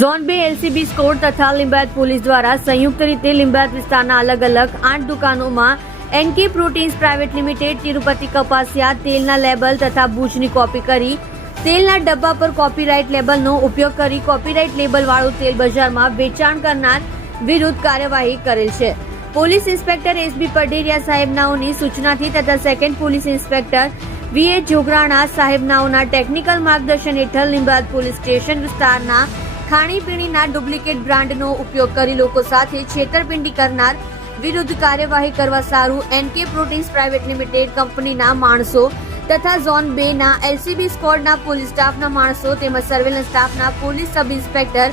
Zone 2 LCB squad તથા Limbayat police દ્વારા સંયુક્ત રીતે લિંબાયત વિસ્તારના અલગ અલગ 8 દુકાનોમાં NK proteins private limited Tirupati કપાસિયા તેલના લેબલ તથા બૂચની કોપી કરી તેલના ડબ્બા પર કોપીરાઇટ લેબલનો ઉપયોગ કરી કોપીરાઇટ લેબલ વાળું તેલ બજારમાં વેચાણ કરનાર વિરુદ્ધ કાર્યવાહી કરેલ છે। પોલીસ ઇન્સ્પેક્ટર એસબી પઢેરિયા સાહેબનાઓની સૂચનાથી તથા સેકન્ડ પોલીસ ઇન્સ્પેક્ટર વીએ જોગરાણા સાહેબનાઓના ટેકનિકલ માર્ગદર્શન હેઠળ લિંબાયત પોલીસ સ્ટેશન વિસ્તારના ખાણીપીણીના ડુપ્લિકેટ બ્રાન્ડનો ઉપયોગ કરી લોકો સાથે છેતરપિંડી કરનાર વિરુદ્ધ કાર્યવાહી કરવા સારું એનકે પ્રોટીન્સ પ્રાઇવેટ લિમિટેડ કંપનીના માણસો તથા ઝોન 2 ના એલસીબી સ્કોડના પોલીસ સ્ટાફના માણસો તેમજ સર્વેલન્સ સ્ટાફના પોલીસ સબ ઇન્સ્પેક્ટર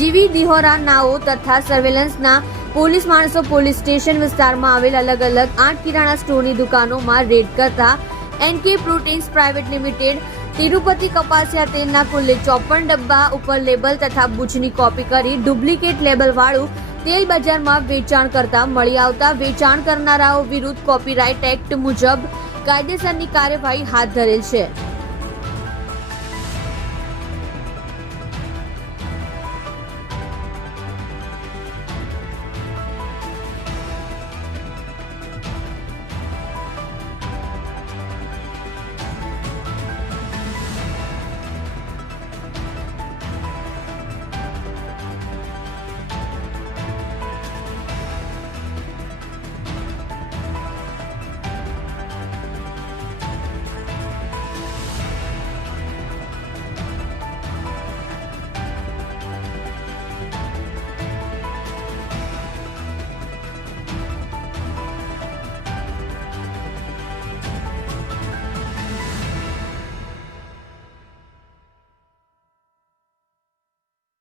જીવી દિહોરા નાઓ તથા સર્વેલન્સના પોલીસ માણસો પોલીસ સ્ટેશન વિસ્તારમાં આવેલ અલગ અલગ 8 કિરાણા સ્ટોરની દુકાનોમાં રેડ કરતા N K proteins private limited Tirupati કપાસિયા તેલના કુલ 54 ડબ્બા ઉપર લેબલ તથા બૂચની કોપી કરી ડુપ્લિકેટ લેબલ વાળું તેલ બજારમાં વેચાણ કરતા મળી આવતા વેચાણ કરનારાઓ વિરુદ્ધ કોપીરાઇટ એક્ટ મુજબ કાયદેસરની કાર્યવાહી હાથ ધરેલ છે।